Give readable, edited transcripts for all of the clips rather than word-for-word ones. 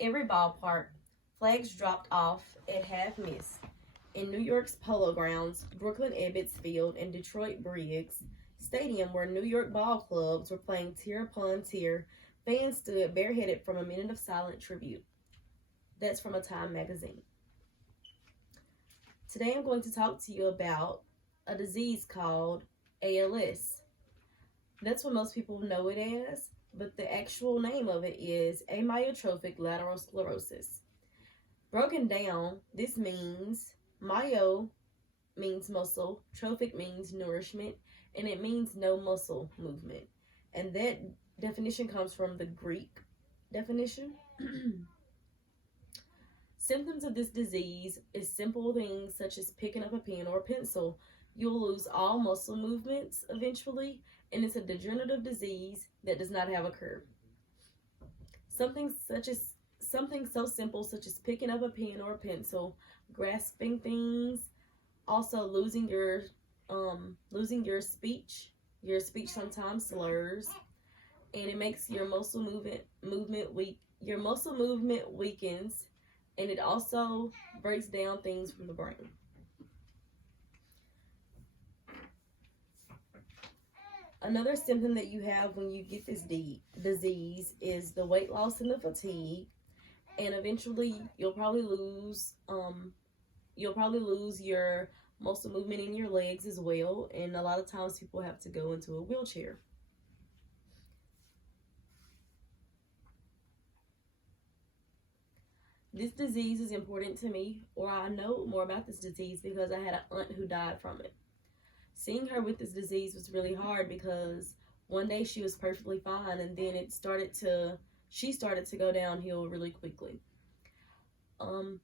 every ballpark, flags dropped off at half-mast. In New York's Polo Grounds, Brooklyn Ebbets Field, and Detroit Briggs Stadium, where New York ball clubs were playing tier upon tier, fans stood bareheaded from a minute of silent tribute. That's from a Time magazine. Today I'm going to talk to you about a disease called ALS. That's what most people know it as, but the actual name of it is amyotrophic lateral sclerosis. Broken down, this means myo means muscle, trophic means nourishment, and it means no muscle movement. And that definition comes from the Greek definition. Symptoms of this disease is simple things such as picking up a pen or a pencil. You'll lose all muscle movements eventually, and it's a degenerative disease that does not have a curve. Something so simple such as picking up a pen or a pencil, grasping things, also losing your speech. Your speech sometimes slurs, and it makes your muscle movement weak. Your muscle movement weakens, and it also breaks down things from the brain. Another symptom that you have when you get this disease is the weight loss and the fatigue, and eventually you'll probably lose your muscle movement in your legs as well, and a lot of times people have to go into a wheelchair. This disease is important to me, or I know more about this disease because I had an aunt who died from it. Seeing her with this disease was really hard because one day she was perfectly fine, and then she started to go downhill really quickly. A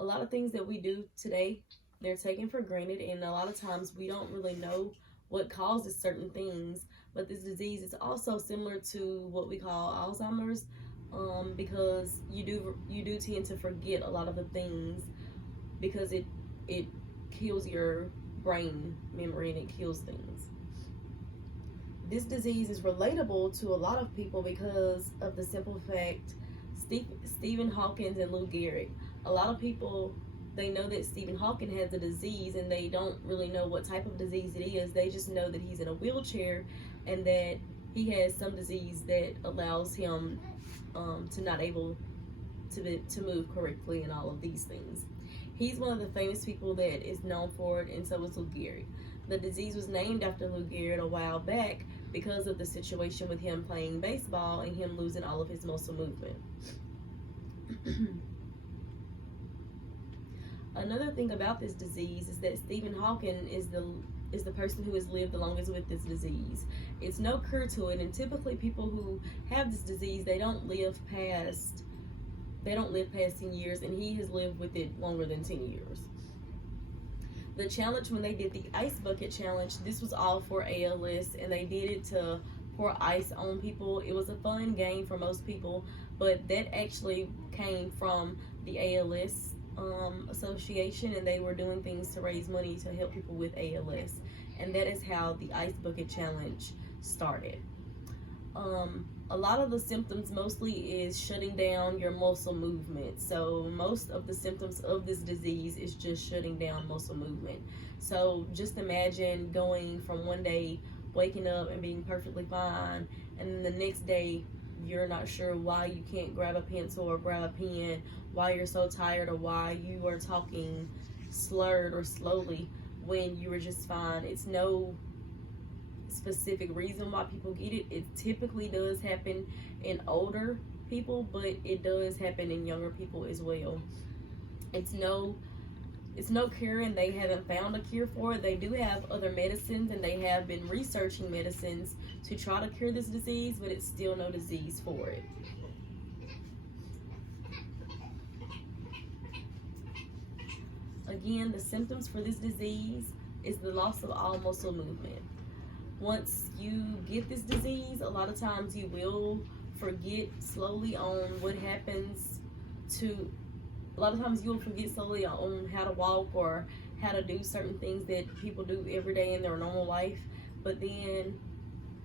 lot of things that we do today, they're taken for granted, and a lot of times we don't really know what causes certain things. But this disease is also similar to what we call Alzheimer's, because you do tend to forget a lot of the things because it kills your brain memory and it kills things. This disease is relatable to a lot of people because of the simple fact Stephen Hawking and Lou Gehrig. A lot of people, they know that Stephen Hawking has a disease and they don't really know what type of disease it is. They just know that he's in a wheelchair and that he has some disease that allows him to not able to move correctly and all of these things. He's one of the famous people that is known for it, and so is Lou Gehrig. The disease was named after Lou Gehrig a while back because of the situation with him playing baseball and him losing all of his muscle movement. Another thing about this disease is that Stephen Hawking is the person who has lived the longest with this disease. It's no cure to it, and typically people who have this disease, they don't live past 10 years, and he has lived with it longer than 10 years. The challenge, when they did the ice bucket challenge, this was all for ALS, and they did it to pour ice on people. It was a fun game for most people, but that actually came from the ALS association, and they were doing things to raise money to help people with ALS, and that is how the ice bucket challenge started. A lot of the symptoms mostly is shutting down your muscle movement. So most of the symptoms of this disease is just shutting down muscle movement. So just imagine going from one day waking up and being perfectly fine, and then the next day you're not sure why you can't grab a pencil or grab a pen, why you're so tired, or why you are talking slurred or slowly when you were just fine. It's no specific reason why people get it. It typically does happen in older people, but it does happen in younger people as well. It's no cure, and they haven't found a cure for it. They do have other medicines, and they have been researching medicines to try to cure this disease, but it's still no disease for it. Again, the symptoms for this disease is the loss of all muscle movement. Once you get this disease, a lot of times you will forget slowly on what happens to, a lot of times you will forget slowly on how to walk or how to do certain things that people do every day in their normal life. But then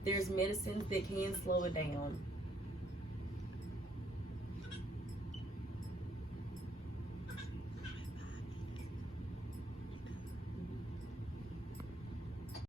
there's medicines that can slow it down.